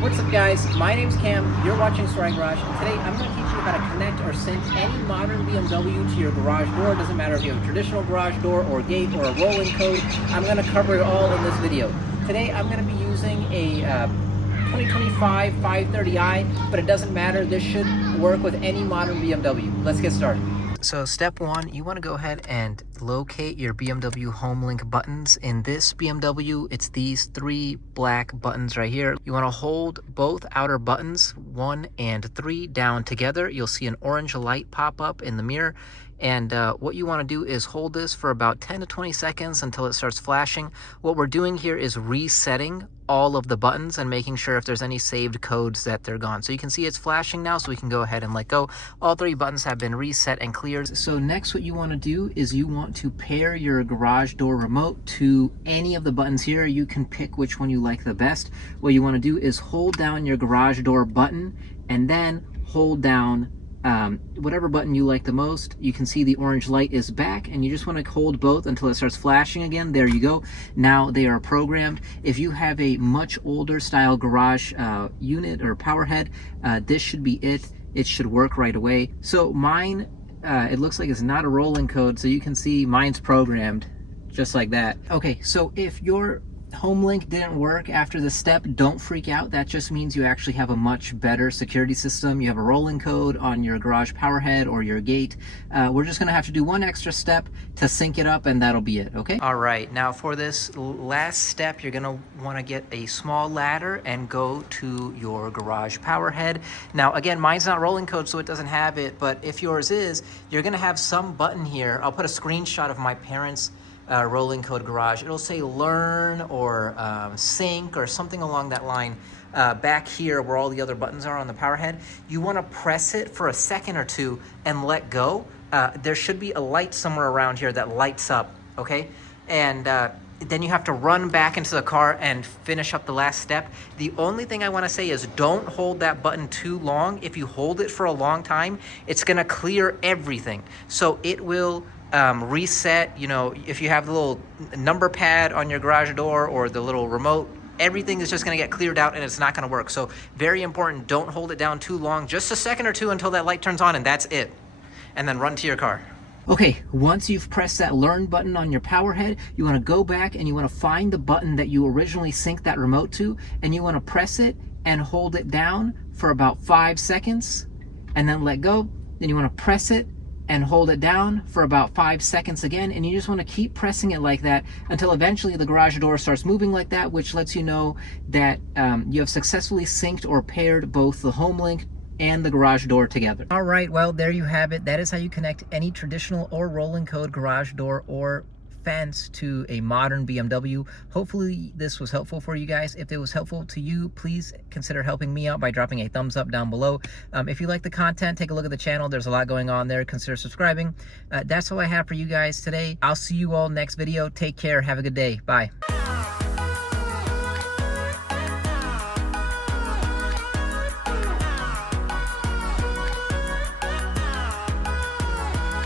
What's up guys, my name's Cam, you're watching Story Garage, and today I'm going to teach you how to connect or sync any modern BMW to your garage door. It doesn't matter if you have a traditional garage door or gate or a rolling code, I'm going to cover it all in this video. Today I'm going to be using a 2025 530i, but it doesn't matter, this should work with any modern BMW. Let's get started. So step one, you want to go ahead and locate your BMW HomeLink buttons. In this BMW, it's these three black buttons right here. You want to hold both outer buttons, 1 and 3, down together. You'll see an orange light pop up in the mirror. And what you want to do is hold this for about 10 to 20 seconds until it starts flashing. What we're doing here is resetting all of the buttons and making sure if there's any saved codes that they're gone. So you can see it's flashing now, so we can go ahead and let go. All three buttons have been reset and cleared. So next what you want to do is you want to pair your garage door remote to any of the buttons here. You can pick which one you like the best. What you want to do is hold down your garage door button and then hold down whatever button you like the most. You can see the orange light is back, and you just want to hold both until it starts flashing again. There you go. Now they are programmed. If you have a much older style garage unit or power head, this should be it. It should work right away. So mine, it looks like it's not a rolling code, so you can see mine's programmed just like that. Okay, so if your HomeLink didn't work after the step, don't freak out. That just means you actually have a much better security system. You have a rolling code on your garage power head or your gate. We're just gonna have to do one extra step to sync it up, and that'll be it, okay? All right, now for this last step, you're gonna wanna get a small ladder and go to your garage power head. Now, again, mine's not rolling code, so it doesn't have it, but if yours is, you're gonna have some button here. I'll put a screenshot of my parents' rolling code garage. It'll say learn or sync or something along that line. Back here where all the other buttons are on the power head, you want to press it for a second or two and let go. There should be a light somewhere around here that lights up, okay? And then you have to run back into the car and finish up the last step. The only thing I want to say is don't hold that button too long. If you hold it for a long time, it's going to clear everything. So it will reset, you know, if you have the little number pad on your garage door or the little remote, everything is just going to get cleared out and it's not going to work. So very important, don't hold it down too long, just a second or two until that light turns on, and that's it. And then run to your car. Okay, once you've pressed that learn button on your power head, you want to go back and you want to find the button that you originally synced that remote to, and you want to press it and hold it down for about 5 seconds and then let go. Then you want to press it and hold it down for about 5 seconds again, and you just want to keep pressing it like that until eventually the garage door starts moving like that, which lets you know that you have successfully synced or paired both the HomeLink and the garage door together. All right, well, there you have it. That is how you connect any traditional or rolling code garage door or fence to a modern BMW. Hopefully this was helpful for you guys. If it was helpful to you, please consider helping me out by dropping a thumbs up down below. If you like the content, take a look at the channel. There's a lot going on there. Consider subscribing. That's all I have for you guys today. I'll see you all next video. Take care. Have a good day. Bye.